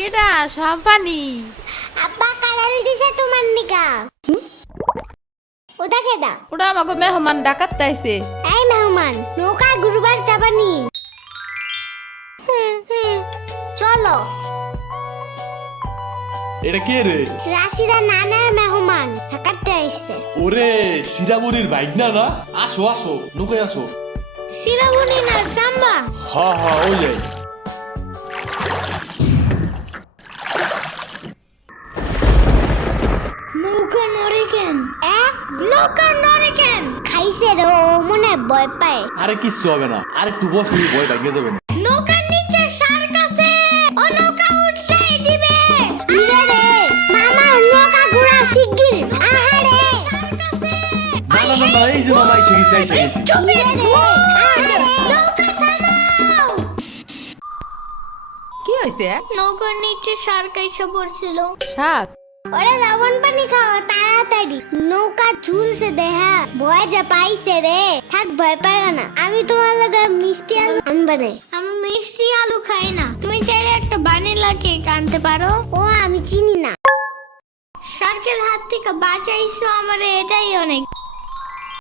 কেডা সম্পানি আব্বা কালার দিছে তোমার নিকা ওটা কেডা ওটা আমাকে মেহমান ডাকাত তাইছে এই মেহমান নৌকা গুরুবার যাবানি চলো এটা কে রে? রাশিদা নানার মেহমান থাকাতে আইছে ওরে সিরামুরির বাইক না না? আসো আসো নৌকায় আসো। সিরাবুনি না সাম্বা হ্যাঁ হ্যাঁ ওই যাই। নৌকা নড়ে কেন নৌকা নড়ে কেন খাইছে রে ও মনে ভয় পায় আরে কিচ্ছু হবে না, আরে একটু বসলে ভয় ভাঙে যাবে না। নৌকার নিচে শার্ক আছে ও নৌকা উঠতেই দিবে দিবে রে মামা নৌকা ঘোরা শিগগির আহারে শার্ক আছে না না না না, এই যে মামা এসে গেছে এসে গেছে। দিবে রে আহারে নৌকা থামাও কি হইছে নৌকার নিচে শার্ক এসে পড়ছিল শাক ওরে লবণ পানি খাও তাড়াতাড়ি নৌকা ঝুলছে দেহা ভয় যা পাইছে রে থাক ভয় পায় না আমি তোমার লগে মিষ্টি আলু আনবা না আমি মিষ্টি আলু খাই না তুমি চাইলে একটা ভ্যানিলা কেক আনতে পারো ও আমি চিনি না শার্কের হাত থেকে বাঁচাইছো আমারে এটাই অনেক